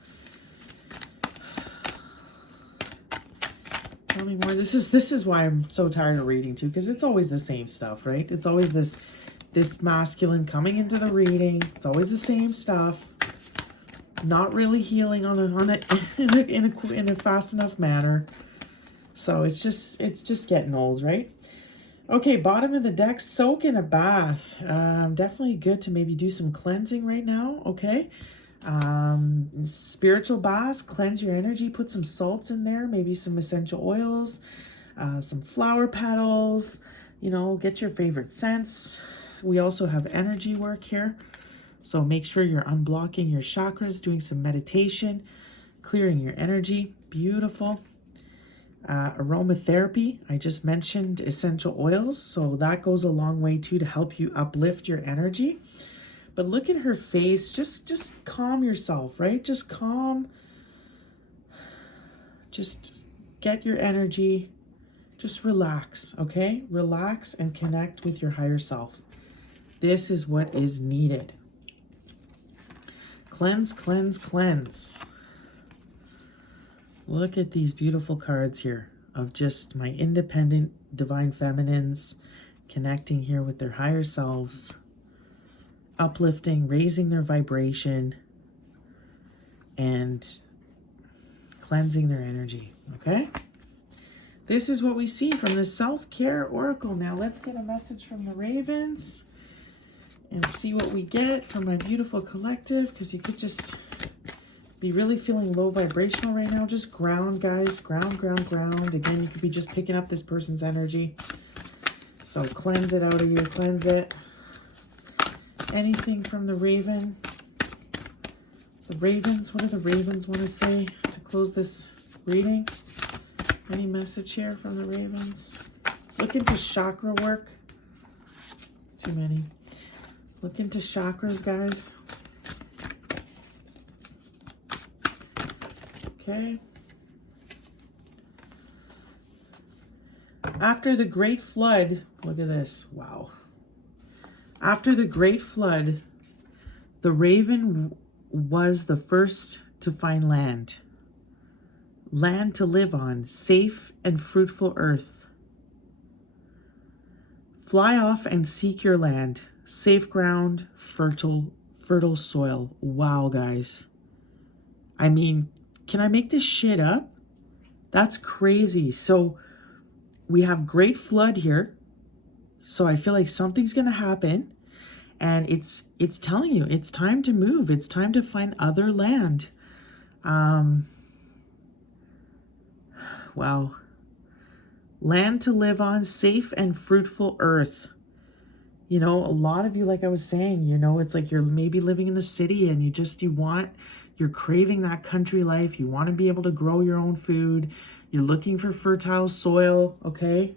Tell me more. This is why I'm so tired of reading too, because it's always the same stuff, right? It's always this masculine coming into the reading. It's always the same stuff. Not really healing in a fast enough manner. So it's just getting old, right? Okay, bottom of the deck, soak in a bath. Definitely good to maybe do some cleansing right now, okay? Spiritual baths, cleanse your energy, put some salts in there, maybe some essential oils, some flower petals, get your favorite scents. We also have energy work here. So make sure you're unblocking your chakras, doing some meditation, clearing your energy. Beautiful. Aromatherapy. I just mentioned essential oils. So that goes a long way too to help you uplift your energy. But look at her face. Just calm yourself, right? Just calm. Just get your energy. Just relax, okay? Relax and connect with your higher self. This is what is needed. Cleanse, cleanse, cleanse. Look at these beautiful cards here of just my independent divine feminines connecting here with their higher selves. uplifting, raising their vibration, and cleansing their energy, okay? This is what we see from the self-care oracle. Now let's get a message from the ravens and see what we get from my beautiful collective, because you could just be really feeling low vibrational right now. Just ground, guys. Ground, ground, ground. Again, you could be just picking up this person's energy. So cleanse it out of you. Cleanse it. Anything from the raven? The ravens, what do the ravens want to say to close this reading? Any message here from the ravens? Look into chakra work. Too many. Look into chakras, guys. Okay. After the great flood, look at this. Wow. After the great flood, the raven was the first to find land to live on, safe and fruitful earth. Fly off and seek your land, safe ground, fertile soil. Wow, guys. I mean, can I make this shit up? That's crazy. So we have great flood here. So I feel like something's going to happen. And it's telling you, it's time to move. It's time to find other land. Wow. Land to live on, safe and fruitful earth. You know, a lot of you, like I was saying, you know, it's like you're maybe living in the city and you're craving that country life. You want to be able to grow your own food. You're looking for fertile soil, okay?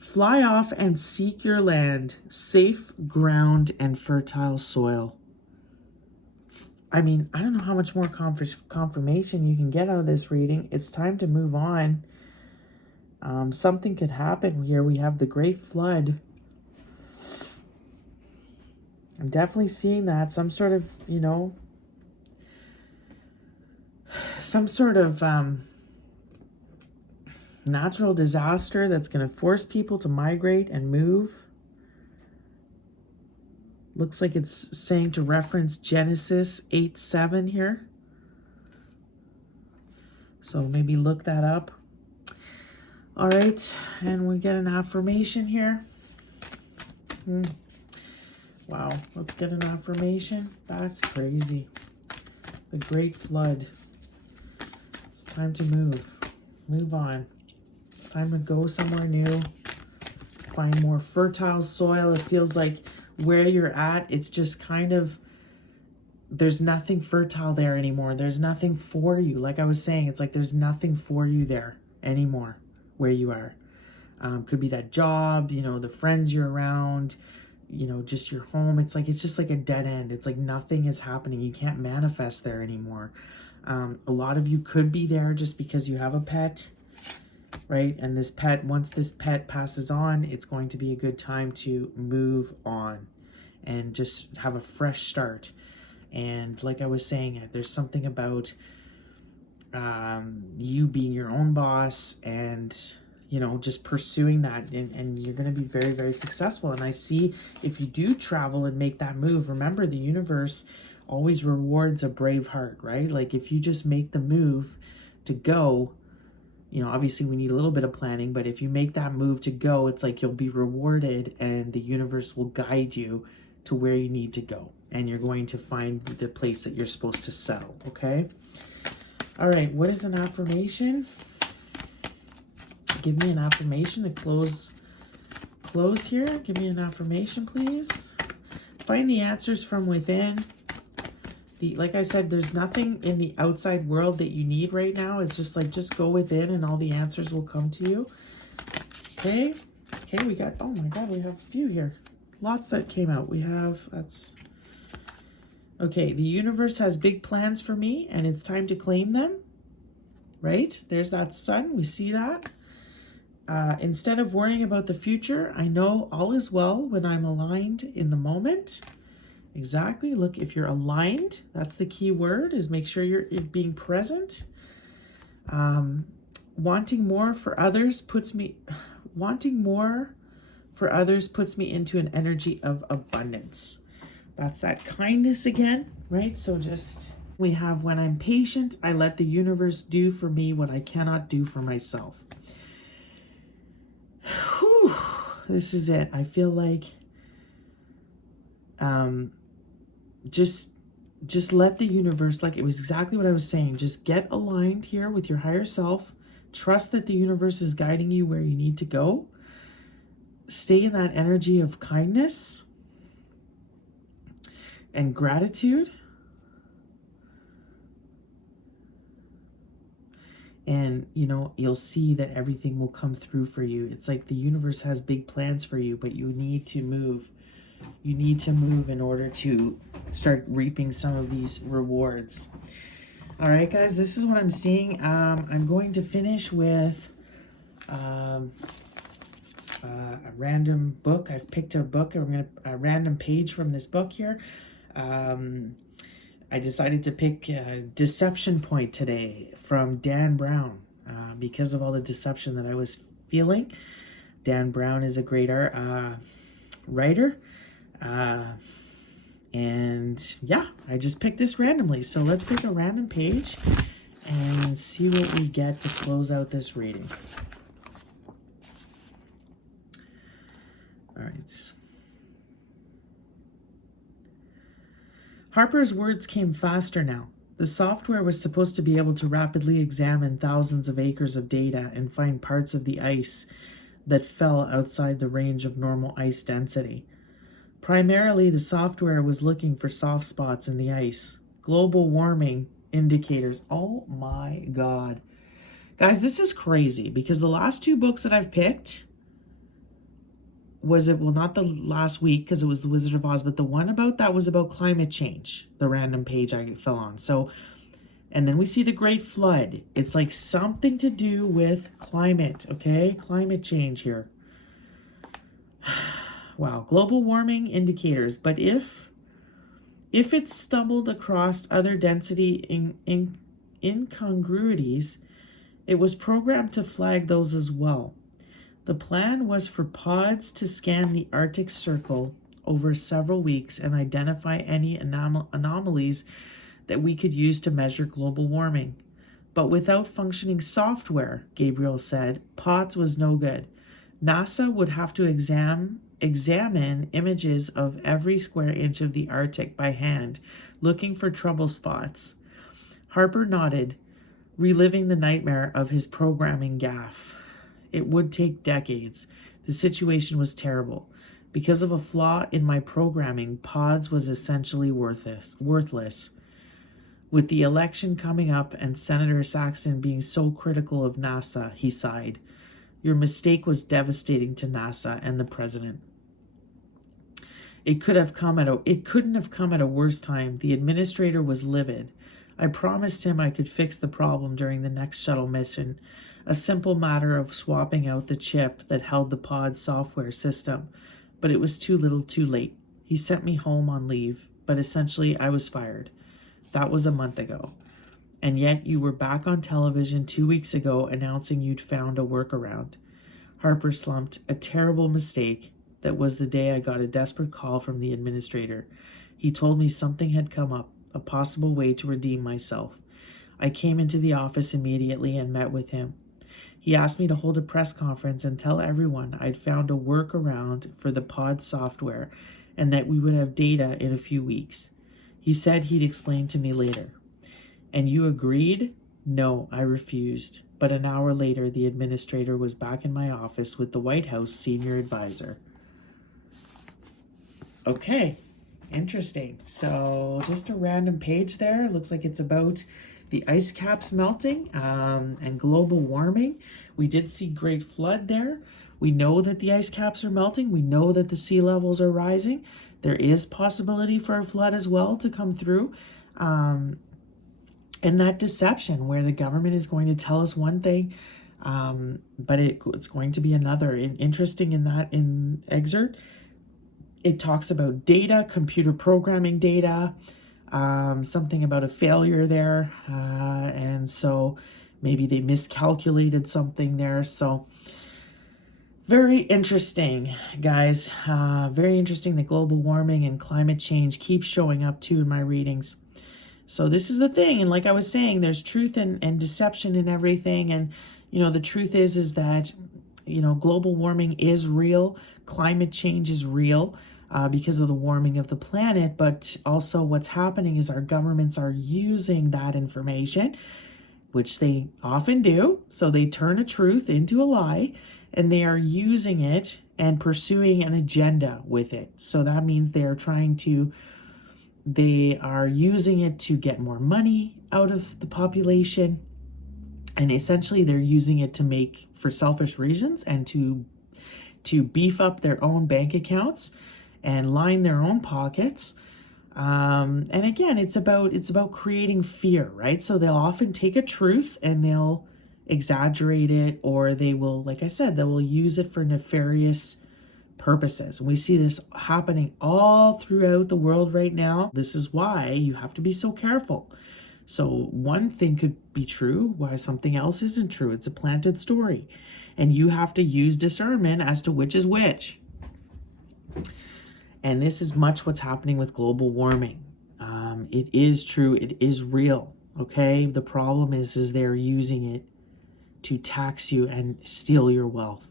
Fly off and seek your land, safe ground and fertile soil. I mean, I don't know how much more confirmation you can get out of this reading. It's time to move on. Something could happen here. We have the great flood. I'm definitely seeing that. Some sort of, you know, natural disaster that's going to force people to migrate and move. Looks like it's saying to reference Genesis 8:7 here. So maybe look that up. All right, and we get an affirmation here. Wow, let's get an affirmation. That's crazy. The great flood. It's time to move. Move on. It's time to go somewhere new. Find more fertile soil. It feels like where you're at, it's just kind of, there's nothing fertile there anymore. There's nothing for you. Like I was saying, it's like there's nothing for you there anymore where you are. Could be that job, you know, the friends you're around, you know, just your home. It's just like a dead end. It's like nothing is happening. You can't manifest there anymore. A lot of you could be there just because you have a pet, right? And this pet, once this pet passes on, it's going to be a good time to move on and just have a fresh start. And like I was saying, there's something about you being your own boss and, you know, just pursuing that, and you're going to be very, very successful. And I see if you do travel and make that move, remember the universe always rewards a brave heart, right? Like if you just make the move to go, you know, obviously we need a little bit of planning, but if you make that move to go, it's like you'll be rewarded and the universe will guide you to where you need to go. And you're going to find the place that you're supposed to settle, okay? All right, what is an affirmation? Give me an affirmation to close here. Give me an affirmation, please. Find the answers from within. Like I said, there's nothing in the outside world that you need right now. It's just like, just go within and all the answers will come to you. Okay, we got, oh my God, we have a few here. Lots that came out. Okay, the universe has big plans for me and it's time to claim them, right? There's that sun, we see that. Instead of worrying about the future, I know all is well when I'm aligned in the moment. Exactly, look, if you're aligned, that's the key word, is make sure you're being present. Wanting more for others puts me into an energy of abundance. That's that kindness again, right? So just we have when I'm patient, I let the universe do for me what I cannot do for myself. Whew, this is it. I feel like just let the universe, like it was exactly what I was saying, just get aligned here with your higher self. Trust that the universe is guiding you where you need to go. Stay in that energy of kindness and gratitude. And, you know, you'll see that everything will come through for you. It's like the universe has big plans for you, but you need to move. You need to move in order to start reaping some of these rewards. All right, guys, this is what I'm seeing. I'm going to finish with a random book. I've picked a book. A random page from this book here. I decided to pick Deception Point today from Dan Brown because of all the deception that I was feeling. Dan Brown is a great writer. And yeah, I just picked this randomly. So let's pick a random page and see what we get to close out this reading. All right. Harper's words came faster now. The software was supposed to be able to rapidly examine thousands of acres of data and find parts of the ice that fell outside the range of normal ice density. Primarily, the software was looking for soft spots in the ice, global warming indicators. Oh my God. Guys, this is crazy because the last two books that I've picked not the last week because it was The Wizard of Oz, but the one about that was about climate change, the random page I fell on. So, and then we see the Great Flood. It's like something to do with climate, okay? Climate change here. Wow, global warming indicators. But if it stumbled across other density incongruities, it was programmed to flag those as well. The plan was for pods to scan the Arctic Circle over several weeks and identify any anomalies that we could use to measure global warming. But without functioning software, Gabriel said, pods was no good. NASA would have to examine images of every square inch of the Arctic by hand, looking for trouble spots. Harper nodded, reliving the nightmare of his programming gaffe. It would take decades. The situation was terrible. Because of a flaw in my programming, pods was essentially worthless. With the election coming up and Senator Saxton being so critical of NASA, he sighed. Your mistake was devastating to NASA and the president. It couldn't have come at a worse time. The administrator was livid. I promised him I could fix the problem during the next shuttle mission. A simple matter of swapping out the chip that held the pod software system. But it was too little too late. He sent me home on leave, but essentially I was fired. That was a month ago. And yet you were back on television 2 weeks ago announcing you'd found a workaround. Harper slumped. A terrible mistake. That was the day I got a desperate call from the administrator. He told me something had come up, a possible way to redeem myself. I came into the office immediately and met with him. He asked me to hold a press conference and tell everyone I'd found a workaround for the pod software and that we would have data in a few weeks. He said he'd explain to me later. And you agreed? No, I refused. But an hour later, the administrator was back in my office with the White House senior advisor. Okay, interesting. So just a random page there. Looks like it's about the ice caps melting and global warming. We did see Great Flood there. We know that the ice caps are melting. We know that the sea levels are rising. There is possibility for a flood as well to come through. And that deception where the government is going to tell us one thing, but it's going to be another. Interesting in excerpt, it talks about data, computer programming data, something about a failure there. And so maybe they miscalculated something there. So Very interesting, guys. Very interesting that global warming and climate change keeps showing up too in my readings. So this is the thing. And like I was saying, there's truth and deception in everything. And, the truth is that, global warming is real. Climate change is real because of the warming of the planet. But also what's happening is our governments are using that information, which they often do. So they turn a truth into a lie, and they are using it and pursuing an agenda with it. So that means they are using it to get more money out of the population. And essentially they're using it to make for selfish reasons and to beef up their own bank accounts and line their own pockets. And again, it's about creating fear, right? So they'll often take a truth and they'll exaggerate it, or they will, like I said, they will use it for nefarious purposes. We see this happening all throughout the world right now. This is why you have to be so careful. So one thing could be true, why something else isn't true. It's a planted story. And you have to use discernment as to which is which. And this is much what's happening with global warming. It is true. It is real. Okay. The problem is they're using it to tax you and steal your wealth.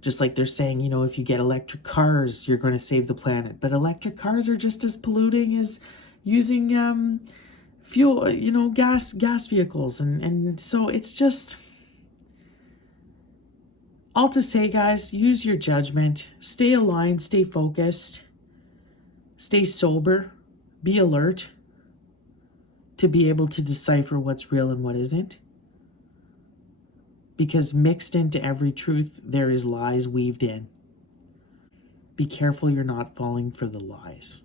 Just like they're saying, if you get electric cars, you're going to save the planet. But electric cars are just as polluting as using fuel, gas vehicles. And so it's just all to say, guys, use your judgment, stay aligned, stay focused, stay sober, be alert to be able to decipher what's real and what isn't. Because mixed into every truth, there is lies weaved in. Be careful you're not falling for the lies.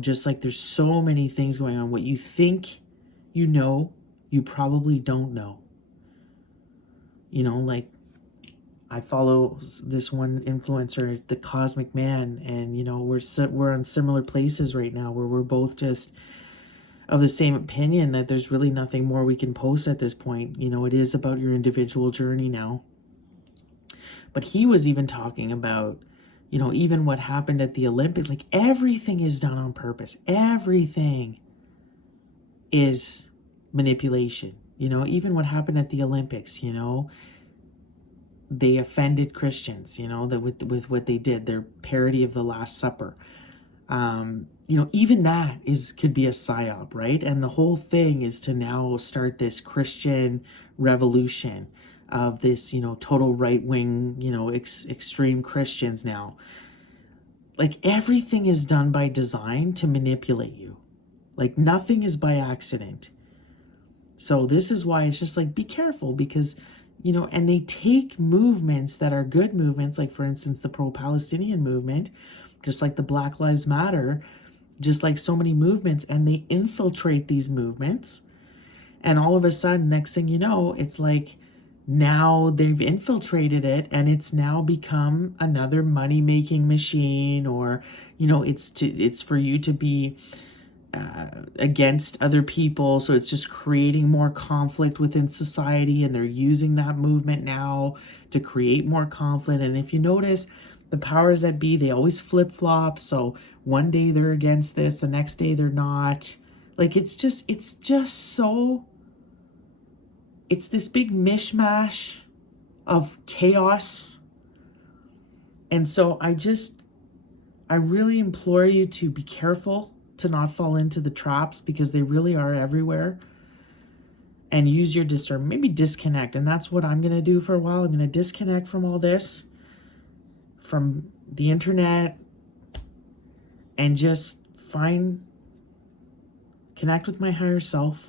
Just like there's so many things going on. What you think you know, you probably don't know. Like I follow this one influencer, the Cosmic Man, and we're on similar places right now where we're both just of the same opinion that there's really nothing more we can post at this point. It is about your individual journey now. But he was even talking about, even what happened at the Olympics. Like everything is done on purpose. Everything is manipulation. Even what happened at the Olympics, they offended Christians, with what they did, their parody of the Last Supper. Even that could be a psyop, right? And the whole thing is to now start this Christian revolution of this, total right-wing, extreme Christians now. Like everything is done by design to manipulate you. Like nothing is by accident. So this is why it's just like, be careful because, and they take movements that are good movements, like for instance, the pro-Palestinian movement, just like the Black Lives Matter, just like so many movements, and they infiltrate these movements. And all of a sudden, next thing you know, it's like now they've infiltrated it and it's now become another money-making machine, or, it's for you to be against other people. So it's just creating more conflict within society, and they're using that movement now to create more conflict. And if you notice, the powers that be, they always flip-flop. So one day they're against this, the next day they're not. Like it's just so, it's this big mishmash of chaos. And so I really implore you to be careful to not fall into the traps, because they really are everywhere. And use your discernment, maybe disconnect. And that's what I'm going to do for a while. I'm going to disconnect from all this, from the internet, and just connect with my higher self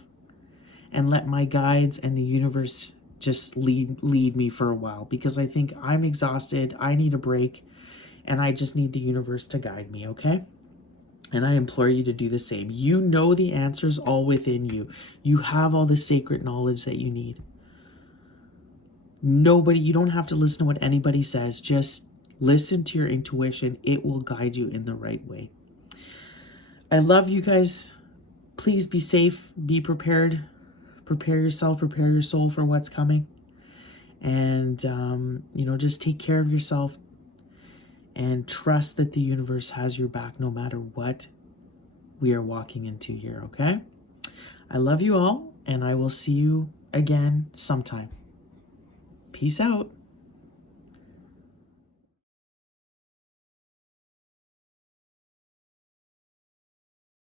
and let my guides and the universe just lead me for a while, because I think I'm exhausted. I need a break, and I just need the universe to guide me, okay? And I implore you to do the same. You know the answers all within you. You have all the sacred knowledge that you need. You don't have to listen to what anybody says. Just listen to your intuition. It will guide you in the right way. I love you guys. Please be safe. Be prepared. Prepare yourself. Prepare your soul for what's coming. And, just take care of yourself and trust that the universe has your back no matter what we are walking into here, okay? I love you all, and I will see you again sometime. Peace out.